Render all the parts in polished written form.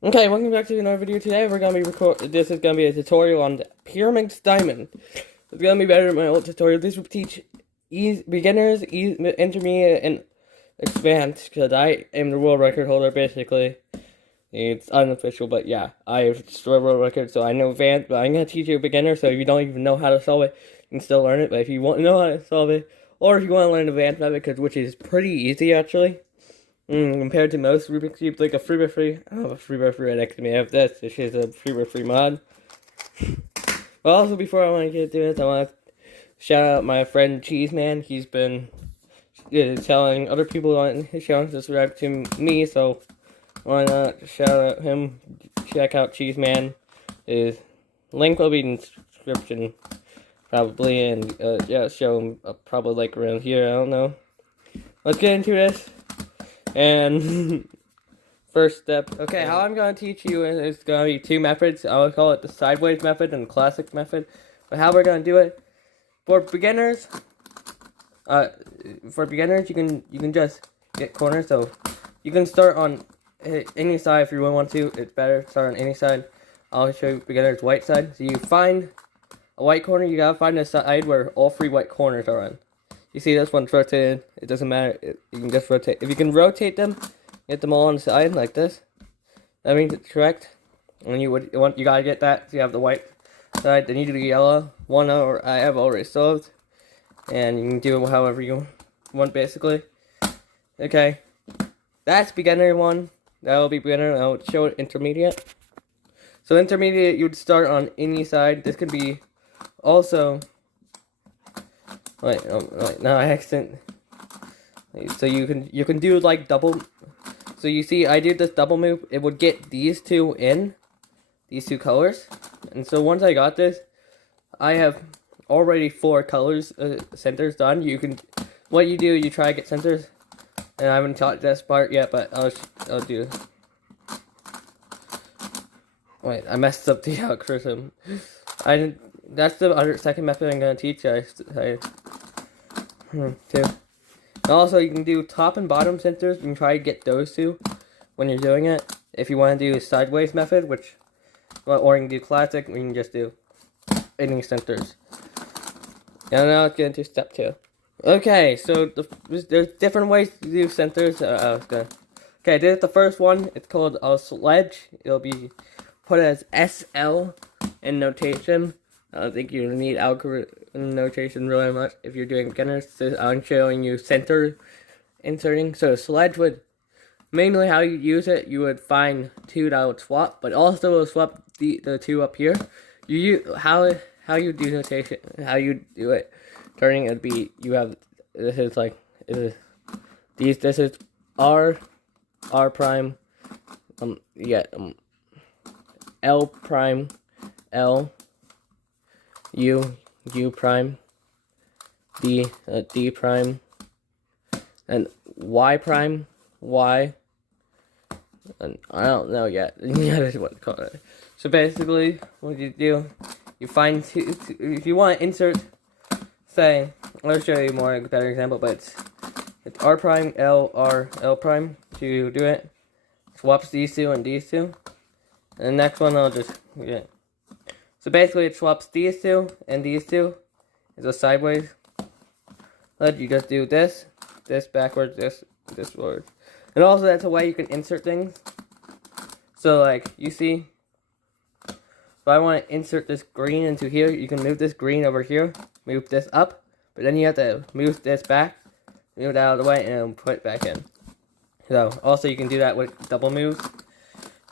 Okay, welcome back to another video. Today we're gonna be this is gonna be a tutorial on the pyraminx diamond. It's gonna be better than my old tutorial. This will teach beginners, intermediate, and advanced, because I am the world record holder basically. It's unofficial, but yeah, I have the world record, so I know advanced, but I'm gonna teach you a beginner, so if you don't even know how to solve it, you can still learn it, but if you want to know how to solve it, or if you want to learn advanced method, which is pretty easy actually. Compared to most Rubik's Cubes, like a 3x3, I have a 3x3 right next to me. I have this, which is a 3x3 mod. But also, before I want to get to this, I want to shout out my friend Cheeseman. He's been telling other people on his channel to subscribe to me, so I want to shout out him. Check out Cheeseman. His link will be in the description, probably, and yeah, show him probably like around here. I don't know. Let's get into this. And first step, okay, how I'm going to teach you is going to be two methods. I would call it the sideways method and the classic method. But how we're going to do it, for beginners, you can just get corners. So you can start on any side if you want to. It's better to start on any side. I'll show you beginner's white side. So you find a white corner, you got to find a side where all three white corners are on. You see this one's rotated, it doesn't matter, you can just rotate. If you can rotate them, get them all on the side like this, that means it's correct. And you gotta get that, so you have the white side, then you do the yellow. One I have already solved, and you can do it however you want basically. Okay, that's beginner one, that will be beginner, and I'll show it intermediate. So intermediate, you would start on any side. This could be also... Wait, no, I accident. So you can do like double. So you see, I did this double move. It would get these two in, these two colors. And so once I got this, I have already 4 colors, centers done. What you do, you try to get centers. And I haven't taught this part yet, but I'll do. Wait, I messed up the algorithm. I didn't. That's the second method I'm gonna teach you. Too. And also, you can do top and bottom centers. You can try to get those two when you're doing it. If you want to do a sideways method, or you can do classic, you can just do any centers. And now let's get into step 2. Okay, so there's different ways to do centers. Okay, this is the first one. It's called a sledge. It'll be put as SL in notation. I don't think you need algorithm notation really much if you're doing beginners. So I'm showing you center inserting. So sledge would, mainly how you use it, you would find 2 that would swap, but also will swap the 2 up here. How you do notation, how you do it, turning it would be, you have, this is R prime, L prime, L, U prime, D prime, and Y prime, Y, and I don't know yet. Yeah, that's what to call it. So basically, what you do, you find if you want to insert, say, I'll show you more a better example, but it's R prime, L, R, L prime to do it. Swaps these two and these two. And the next one I'll just get. So basically, it swaps these two and these two. It's a sideways. Let you just do this backwards, this forward. And also, that's a way you can insert things. So, like, you see, if I want to insert this green into here, you can move this green over here, move this up, but then you have to move this back, move it out of the way, and put it back in. So, also, you can do that with double moves,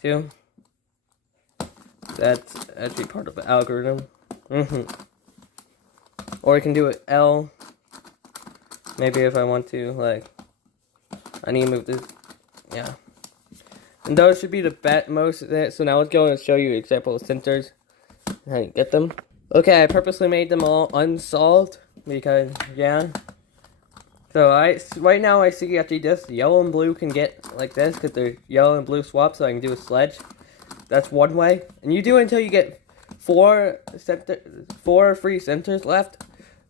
too. That's actually part of the algorithm. Or you can do it L. Maybe if I want to, like, I need to move this. Yeah. And those should be the most of it. So now let's go and show you an example of centers and how you get them. Okay, I purposely made them all unsolved because, yeah. So right now I see actually this yellow and blue can get like this because they're yellow and blue swap, so I can do a sledge. That's one way, and you do it until you get 4 free centers left.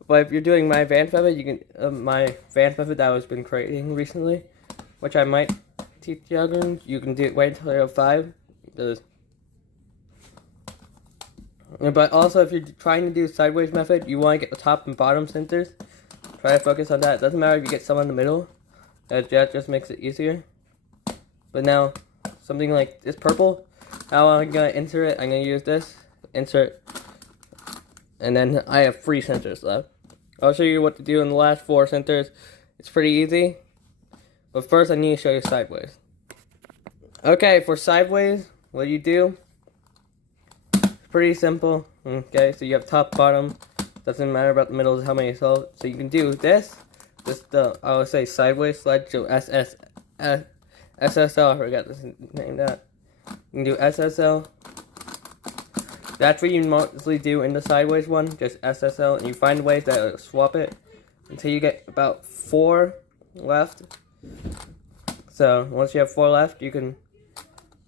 But if you're doing my advanced method, you can my advanced method that I've been creating recently, which I might teach the algorithm. You can wait until you have 5, But also, if you're trying to do sideways method, you want to get the top and bottom centers. Try to focus on that. It doesn't matter if you get some in the middle. That just makes it easier. But now, something like this purple, how I'm going to insert it, I'm going to use this, insert, and then I have 3 centers left. I'll show you what to do in the last 4 centers. It's pretty easy. But first, I need to show you sideways. Okay, for sideways, what you do, it's pretty simple. Okay, so you have top, bottom. Doesn't matter about the middle, how many cells. So you can do this. I would say sideways sledge, so SSL, I forgot to name that. You can do SSL. That's what you mostly do in the sideways one, just SSL, and you find ways that swap it until you get about 4 left. So once you have 4 left, you can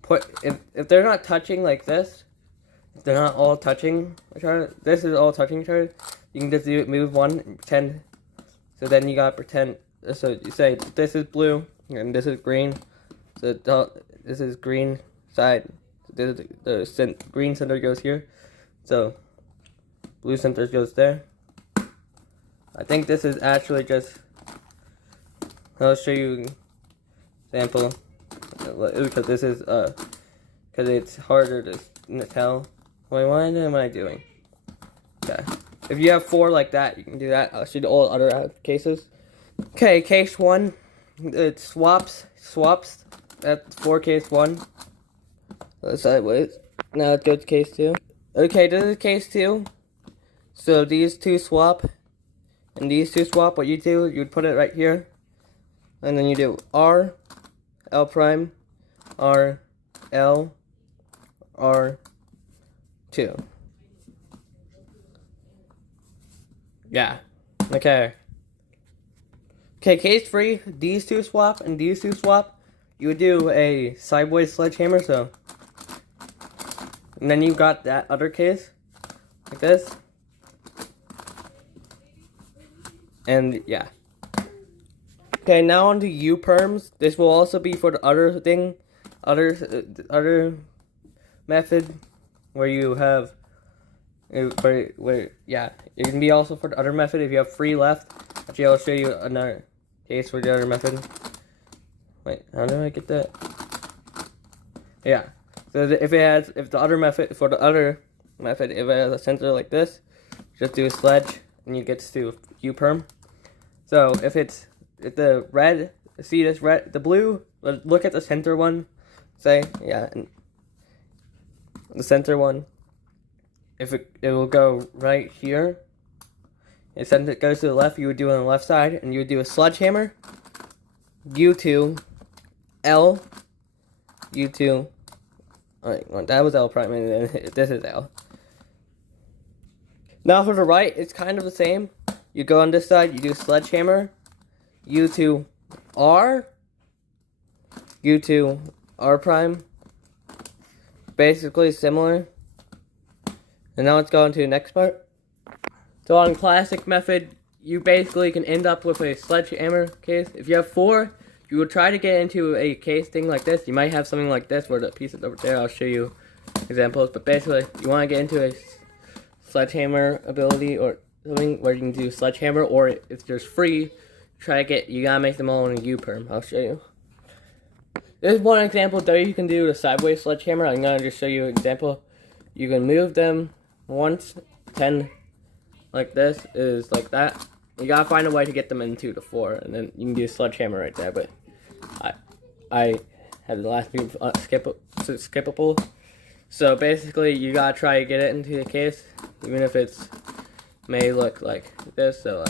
put, if they're not touching like this, if they're not all touching each other, this is all touching each other, you can just move one and pretend. So then you gotta pretend, so you say this is blue and this is green. So this is green side. So this is the green center goes here. So blue center goes there. I think this is actually just, I'll show you example because this is because it's harder to tell. Wait, what am I doing? Okay. If you have 4 like that, you can do that. I'll show you all other cases. Okay, case 1, it swaps. That's for case 1. Sideways. Now let's go to case 2. Okay, this is case 2. So these 2 swap, and these 2 swap. What you do, you would put it right here, and then you do R, L prime, R, L, R, 2. Yeah. Okay. Okay, case 3, these 2 swap and these 2 swap. You would do a sideways sledgehammer, so. And then you got that other case, like this. And yeah. Okay, now on to U-perms. This will also be for the other thing, other method, where you have, where yeah, it can be also for the other method if you have 3 left. Actually, I'll show you another case for the other method. Wait, how do I get that? Yeah. So if the other method, for the other method, if it has a center like this, just do a sledge and you get to U-perm. So if the red, see this red, the blue, look at the center one, say, yeah, and the center one, if it will go right here. And since it goes to the left, you would do it on the left side, and you would do a sledgehammer, U2, L, U2, alright, well, that was L prime, and then this is L. Now for the right, it's kind of the same. You go on this side, you do sledgehammer, U2, R, U2, R prime, basically similar. And now let's go into the next part. So on classic method, you basically can end up with a sledgehammer case. If you have 4, you will try to get into a case thing like this. You might have something like this where the piece is over there. I'll show you examples. But basically, you want to get into a sledgehammer ability or something where you can do sledgehammer, or if there's free, you gotta make them all in a U-perm. I'll show you. There's one example that you can do the sideways sledgehammer. I'm gonna just show you an example. You can move them once, 10 like this is like that. You gotta find a way to get them into the 4, and then you can do a sledgehammer right there. But I had the last move skippable. So basically, you gotta try to get it into the case, even if it's may look like this. So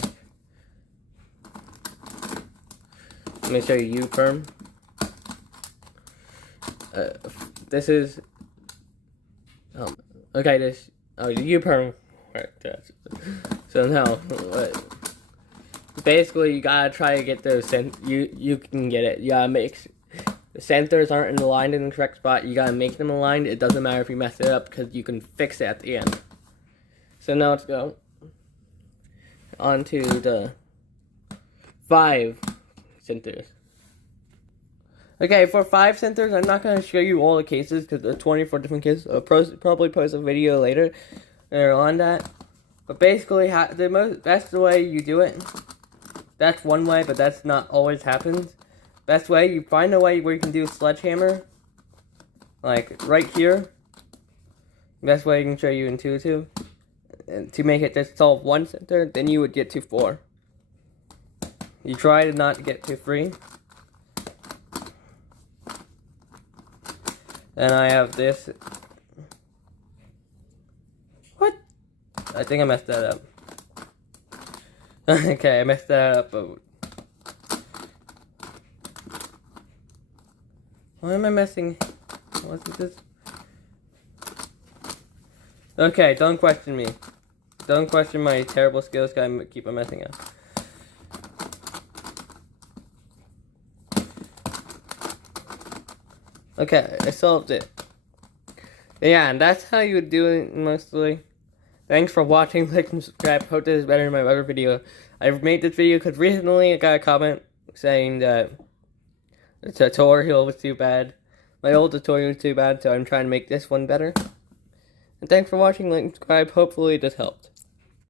let me show you U-perm. This is okay. This U-perm. Right. So now, basically, you gotta try to get those. You can get it. You gotta make the centers aren't aligned in the correct spot. You gotta make them aligned. It doesn't matter if you mess it up because you can fix it at the end. So now let's go on to the 5 centers. Okay, for 5 centers, I'm not going to show you all the cases because there are 24 different cases. I'll probably post a video later on that. But basically, the best way you do it, that's one way, but that's not always happens. Best way, you find a way where you can do a sledgehammer, like right here. Best way I can show you in 2-2. And to make it just solve 1 center, then you would get to 4. You try to not get to 3. And I have this. What? I think I messed that up. Okay, I messed that up. But why am I messing? What's this? Okay, don't question me. Don't question my terrible skills, because I keep on messing up. Okay, I solved it. Yeah, and that's how you would do it mostly. Thanks for watching, like and subscribe. Hope this is better than my other video. I made this video because recently I got a comment saying that the tutorial was too bad. My old tutorial was too bad, so I'm trying to make this one better. And thanks for watching, like and subscribe. Hopefully this helped.